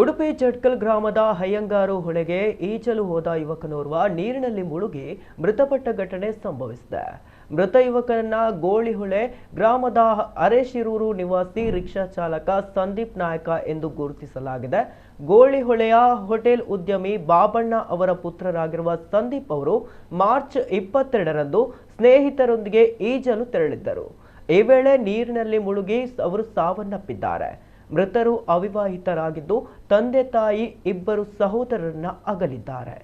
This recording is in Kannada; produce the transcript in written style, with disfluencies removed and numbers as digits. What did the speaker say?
ಉಡುಪಿ ಜಟ್ಕಲ್ ಗ್ರಾಮದ ಹಯ್ಯಂಗಾರು ಹೊಳೆಗೆ ಈಜಲು ಹೋದ ಯುವಕನೋರ್ವ ನೀರಿನಲ್ಲಿ ಮುಳುಗಿ ಮೃತಪಟ್ಟ ಘಟನೆ ಸಂಭವಿಸಿದೆ. ಮೃತ ಯುವಕನನ್ನ ಗೋಳಿಹೊಳೆ ಗ್ರಾಮದ ಅರೆಶಿರೂರು ನಿವಾಸಿ ರಿಕ್ಷಾ ಚಾಲಕ ಸಂದೀಪ್ ನಾಯಕ ಎಂದು ಗುರುತಿಸಲಾಗಿದೆ. ಗೋಳಿಹೊಳೆಯ ಹೋಟೆಲ್ ಉದ್ಯಮಿ ಬಾಬಣ್ಣ ಅವರ ಪುತ್ರರಾಗಿರುವ ಸಂದೀಪ್ ಅವರು ಮಾರ್ಚ್ 22ರಂದು ಸ್ನೇಹಿತರೊಂದಿಗೆ ಈಜಲು ತೆರಳಿದ್ದರು. ಈ ವೇಳೆ ನೀರಿನಲ್ಲಿ ಮುಳುಗಿ ಅವರು ಸಾವನ್ನಪ್ಪಿದ್ದಾರೆ. ಮೃತರು ಅವಿವಾಹಿತರಾಗಿದ್ದು ತಂದೆ ತಾಯಿ ಇಬ್ಬರು ಸಹೋದರರನ್ನ ಅಗಲಿದ್ದಾರೆ.